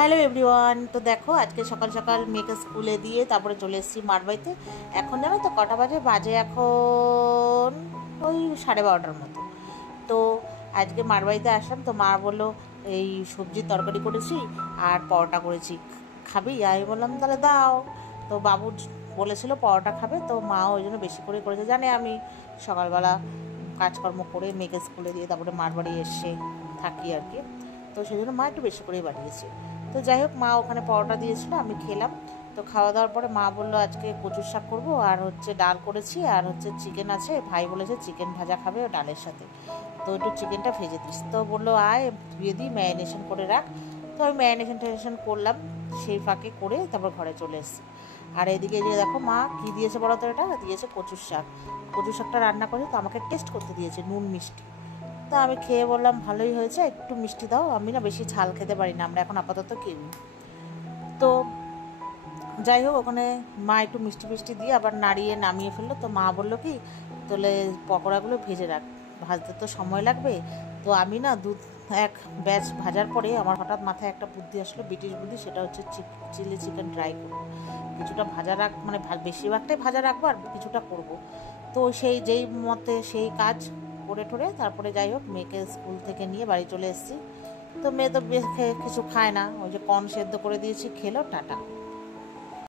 Hello everyone. তো দেখো আজকে সকাল সকাল মেয়েকে স্কুলে দিয়ে তারপরে চলে এসেছি মার বাড়িতে। এখন জানো তো কটা বাজে এখন ওই 12:30টার মতো। তো আজকে মার বাড়িতে আসলাম, তো মা বললো এই সবজির তরকারি করেছি আর পরোটা করেছি, খাবি? আমি বললাম তাহলে দাও। তো বাবু বলেছিল পরোটা খাবে, তো মা ওই জন্য বেশি করে করেছে। জানে আমি সকালবেলা কাজকর্ম করে মেয়েকে স্কুলে দিয়ে তারপরে মার বাড়ি এসে থাকি আর কি, তো সেই জন্য মা একটু বেশি করেই বানিয়েছে। তো যাই হোক, মা ওখানে পরোটা দিয়েছিল, আমি খেলাম। তো খাওয়া দাওয়ার পরে মা বললো আজকে কচুর শাক করবো, আর ডাল করেছি, আর চিকেন আছে, ভাই বলেছে চিকেন ভাজা খাবে ও ডালের সাথে, তো একটু চিকেনটা ভেজে দিস। তো বললো আয় ধুয়ে দিই, ম্যারিনেশন করে রাখ। তো আমি ম্যারিনেশন করলাম, সেই ফাঁকে করে তারপর ঘরে চলে এসেছি। আর এদিকে যে দেখো মা কী দিয়েছে বলো তো, এটা দিয়েছে কচুর শাক। কচুর শাকটা রান্না করে তো আমাকে টেস্ট করতে দিয়েছে নুন মিষ্টি। তা আমি খেয়ে বললাম ভালোই হয়েছে, একটু মিষ্টি দাও, আমি না বেশি ঝাল খেতে পারি না, আমরা এখন আপাতত কিনি। তো যাই হোক, ওখানে মা একটু মিষ্টি মিষ্টি দিয়ে আবার নাড়িয়ে নামিয়ে ফেললো। তো মা বললো কি তাহলে পকোড়াগুলো ভেজে রাখ, ভাজতে তো সময় লাগবে। তো আমি না এক ব্যাচ ভাজার পরে আমার হঠাৎ মাথায় একটা বুদ্ধি আসলো, ব্রিটিশ বুদ্ধি, সেটা হচ্ছে চিলি চিকেন ট্রাই করবো। কিছুটা ভাজা রাখ, মানে বেশিরভাগটাই ভাজা রাখবো আর কিছুটা করব। তো যেই মতে সেই কাজ করে টোরে তারপরে যাই হোক মেয়েকে স্কুল থেকে নিয়ে বাড়ি চলে এসেছি। তো মেয়ে তো বেশ কিছু খায় না, ওই যে কর্ন সেদ্ধ করে দিয়েছি, খেলো, টাটা।